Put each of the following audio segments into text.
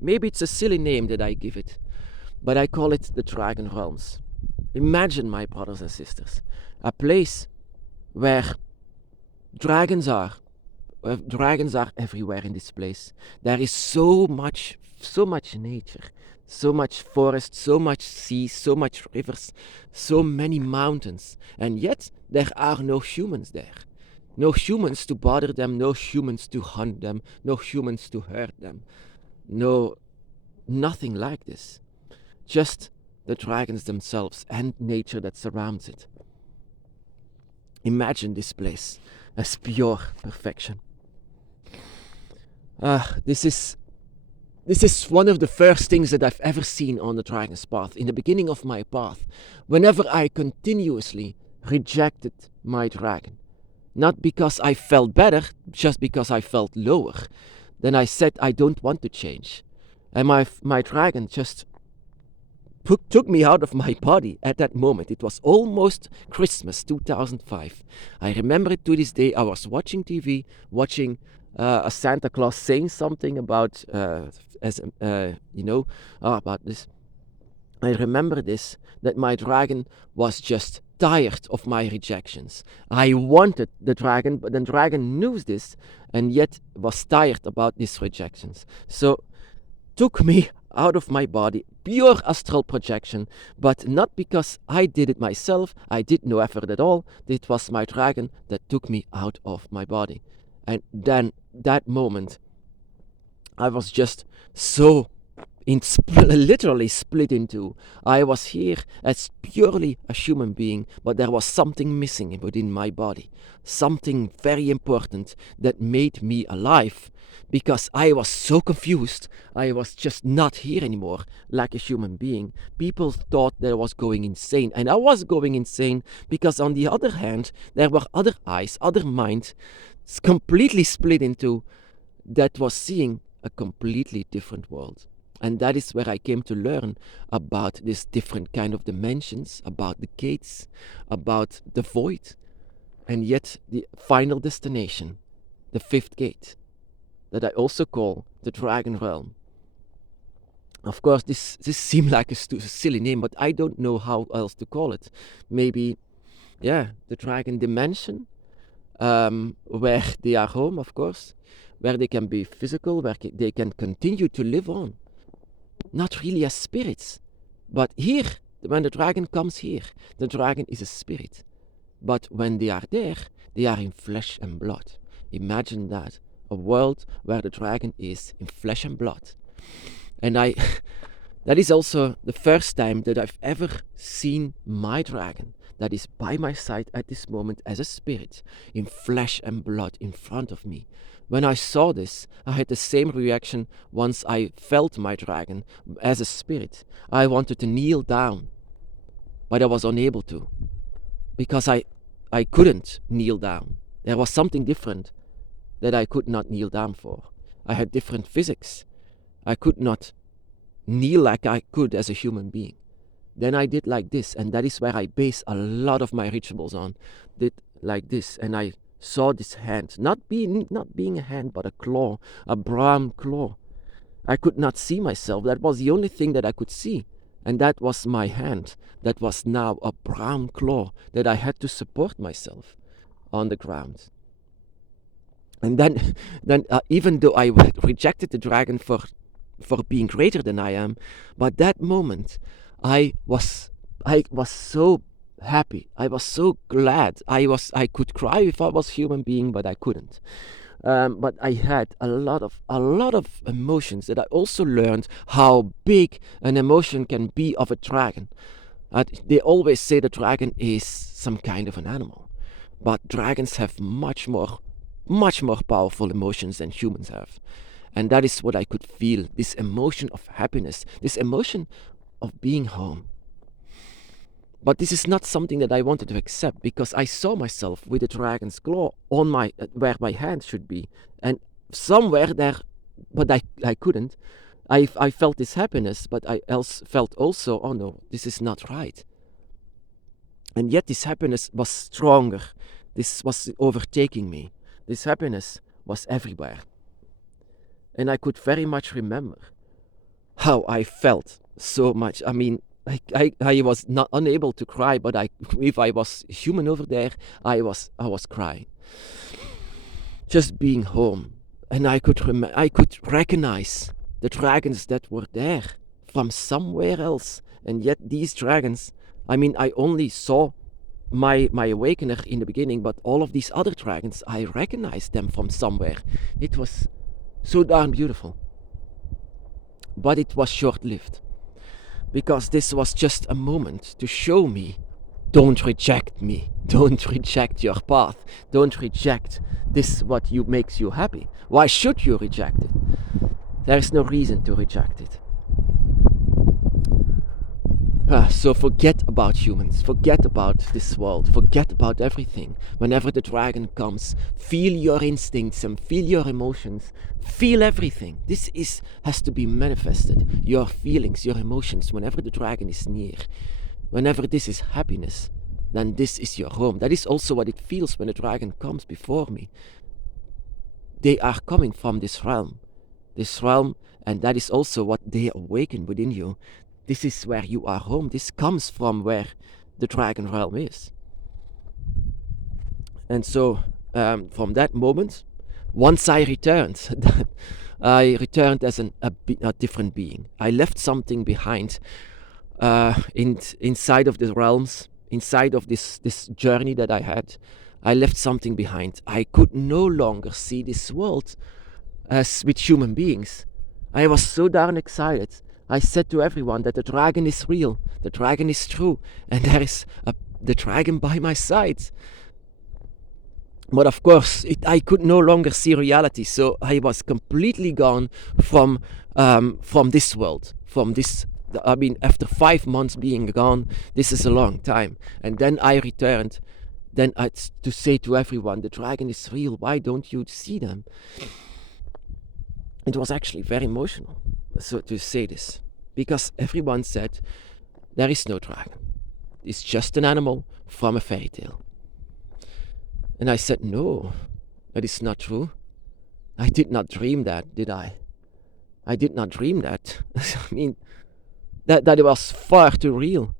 Maybe it's a silly name that I give it, but I call it the Dragon Realms. Imagine, my brothers and sisters, a place where dragons are. Dragons are everywhere in this place. There is so much nature, so much forest, so much sea, so much rivers, so many mountains, and yet there are no humans there. No humans to bother them, no humans to hunt them, no humans to hurt them. No, nothing like this. Just the dragons themselves and nature that surrounds it. Imagine this place as pure perfection. This is one of the first things that I've ever seen on the Dragon's Path. In the beginning of my path, whenever I continuously rejected my dragon, not because I felt better, just because I felt lower, then I said I don't want to change. And my dragon just took me out of my body at that moment. It was almost Christmas 2005. I remember it to this day. I was watching TV, watching a Santa Claus saying something about, about this. I remember this, that my dragon was just tired of my rejections. I wanted the dragon, but the dragon knew this and yet was tired about these rejections. So took me out of my body, pure astral projection, but not because I did it myself. I did no effort at all. It was my dragon that took me out of my body. And then that moment, I was just so literally split in two. I was here as purely a human being, but there was something missing within my body. Something very important that made me alive. Because I was so confused, I was just not here anymore, like a human being. People thought that I was going insane, and I was going insane because on the other hand, there were other eyes, other minds, completely split into, that was seeing a completely different world. And that is where I came to learn about this different kind of dimensions, about the gates, about the void, and yet the final destination, the fifth gate, that I also call the Dragon Realm. Of course, this seems like a silly name, but I don't know how else to call it. Maybe, the Dragon Dimension, where they are home, of course, where they can be physical, where they can continue to live on. Not really as spirits, but here, when the dragon comes here, the dragon is a spirit. But when they are there, they are in flesh and blood. Imagine that, a world where the dragon is in flesh and blood. And that is also the first time that I've ever seen my dragon that is by my side at this moment as a spirit, in flesh and blood in front of me. When I saw this, I had the same reaction once I felt my dragon as a spirit. I wanted to kneel down, but I was unable to, because I couldn't kneel down. There was something different that I could not kneel down for. I had different physics. I could not kneel like I could as a human being. Then I did like this, and that is where I base a lot of my rituals on. Did like this, and I saw this hand, not being a hand, but a claw, a brown claw. I could not see myself. That was the only thing that I could see, and that was my hand. That was now a brown claw that I had to support myself on the ground. And then even though I rejected the dragon for being greater than I am, but that moment I was so happy. I was so glad. I could cry if I was a human being, but I couldn't. But I had a lot of emotions that I also learned how big an emotion can be of a dragon. They always say the dragon is some kind of an animal, but dragons have much more powerful emotions than humans have. And that is what I could feel, this emotion of happiness, this emotion of being home. But this is not something that I wanted to accept, because I saw myself with a dragon's claw on where my hand should be, and somewhere there, but I couldn't. I felt this happiness, but I felt also, oh no, this is not right. And yet this happiness was stronger. This was overtaking me. This happiness was everywhere. And I could very much remember how I felt so much. I mean, I was not unable to cry, but if I was human over there, I was crying. Just being home, and I could recognize the dragons that were there from somewhere else, and yet these dragons. I mean, I only saw my awakener in the beginning, but all of these other dragons, I recognized them from somewhere. It was so darn beautiful. But it was short-lived, because this was just a moment to show me, don't reject me, don't reject your path, don't reject this what makes you happy. Why should you reject it? There is no reason to reject it. So forget about humans, forget about this world, forget about everything. Whenever the dragon comes, feel your instincts and feel your emotions, feel everything. This has to be manifested, your feelings, your emotions, whenever the dragon is near. Whenever this is happiness, then this is your home. That is also what it feels when a dragon comes before me. They are coming from this realm, and that is also what they awaken within you. This is where you are home. This comes from where the dragon realm is. And so from that moment, once I returned, I returned as a different being. I left something behind inside of the realms, inside of this journey that I had. I left something behind. I could no longer see this world as with human beings. I was so darn excited. I said to everyone that the dragon is real, the dragon is true, and there is the dragon by my side. But of course, I could no longer see reality, so I was completely gone from this world, from this. I mean, after 5 months being gone, this is a long time. And then I returned, to say to everyone, the dragon is real, why don't you see them? It was actually very emotional to say this, because everyone said, there is no dragon. It's just an animal from a fairy tale. And I said, no, that is not true. I did not dream that, did I? I did not dream that. I mean, that it was far too real.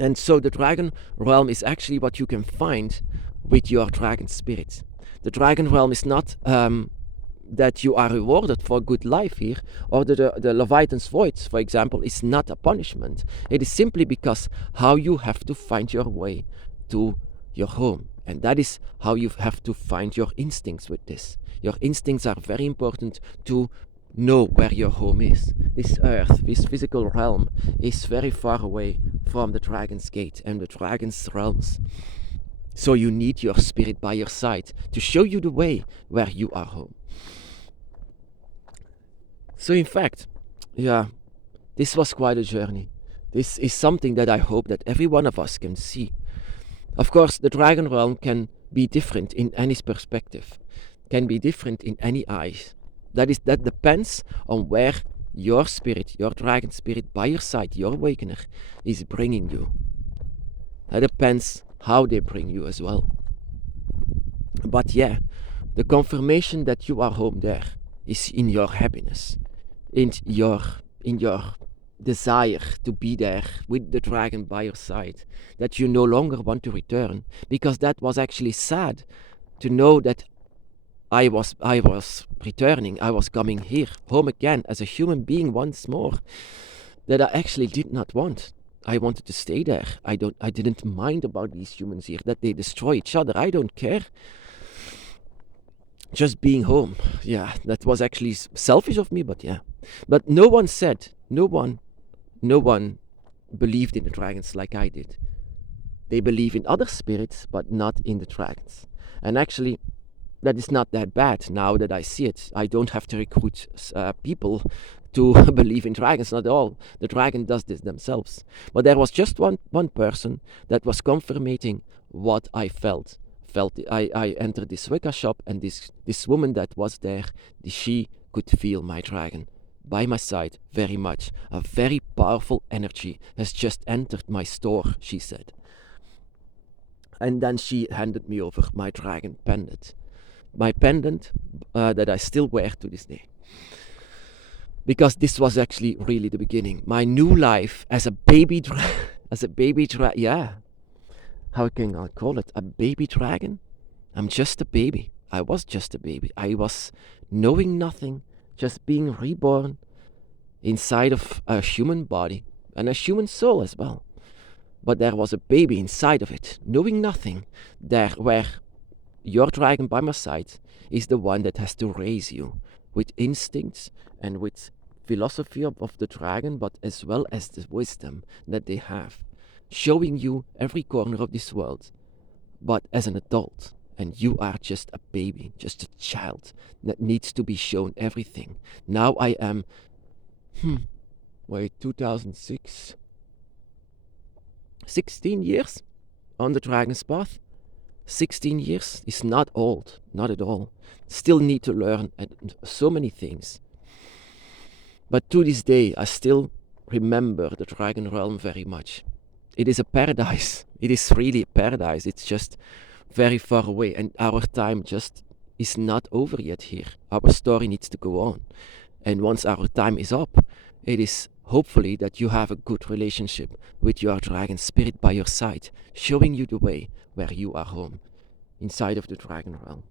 And so the dragon realm is actually what you can find with your dragon spirit. The dragon realm is not that you are rewarded for a good life here, or the Leviathan's Void, for example, is not a punishment. It is simply because how you have to find your way to your home. And that is how you have to find your instincts with this. Your instincts are very important to know where your home is. This earth, this physical realm, is very far away from the dragon's gate and the dragon's realms. So you need your spirit by your side to show you the way where you are home. So in fact, this was quite a journey. This is something that I hope that every one of us can see. Of course, the dragon realm can be different in any perspective, can be different in any eyes. That depends on where your spirit, your dragon spirit by your side, your awakener, is bringing you. That depends how they bring you as well. But yeah, the confirmation that you are home there is in your happiness, in your desire to be there with the dragon by your side, that you no longer want to return, because that was actually sad to know that I was returning, I was coming here, home again as a human being once more, that I actually did not want. I wanted to stay there. I didn't mind about these humans here, that they destroy each other. I don't care. Just being home. Yeah, that was actually selfish of me, but yeah. But no one believed in the dragons like I did. They believe in other spirits, but not in the dragons. And actually, that is not that bad now that I see it. I don't have to recruit people to believe in dragons, not at all. The dragon does this themselves. But there was just one person that was confirming what I felt. I entered this Wicca shop, and this woman that was there, she could feel my dragon by my side very much. A very powerful energy has just entered my store, she said. And then she handed me over my dragon pendant. My pendant that I still wear to this day. because this was actually really the beginning. My new life as a baby, yeah. How can I call it? A baby dragon? I'm just a baby. I was just a baby. I was knowing nothing, just being reborn inside of a human body and a human soul as well. But there was a baby inside of it, knowing nothing, there where your dragon by my side is the one that has to raise you with instincts and with philosophy of the dragon, but as well as the wisdom that they have, showing you every corner of this world, but as an adult. And you are just a baby, just a child that needs to be shown everything. Now I am, 2006, 16 years on the dragon's path. 16 years is not old, not at all. Still need to learn so many things. But to this day, I still remember the dragon realm very much. It is a paradise. It is really a paradise. It's just very far away, and our time just is not over yet here. Our story needs to go on. And once our time is up, it is hopefully that you have a good relationship with your dragon spirit by your side, showing you the way where you are home, inside of the dragon realm.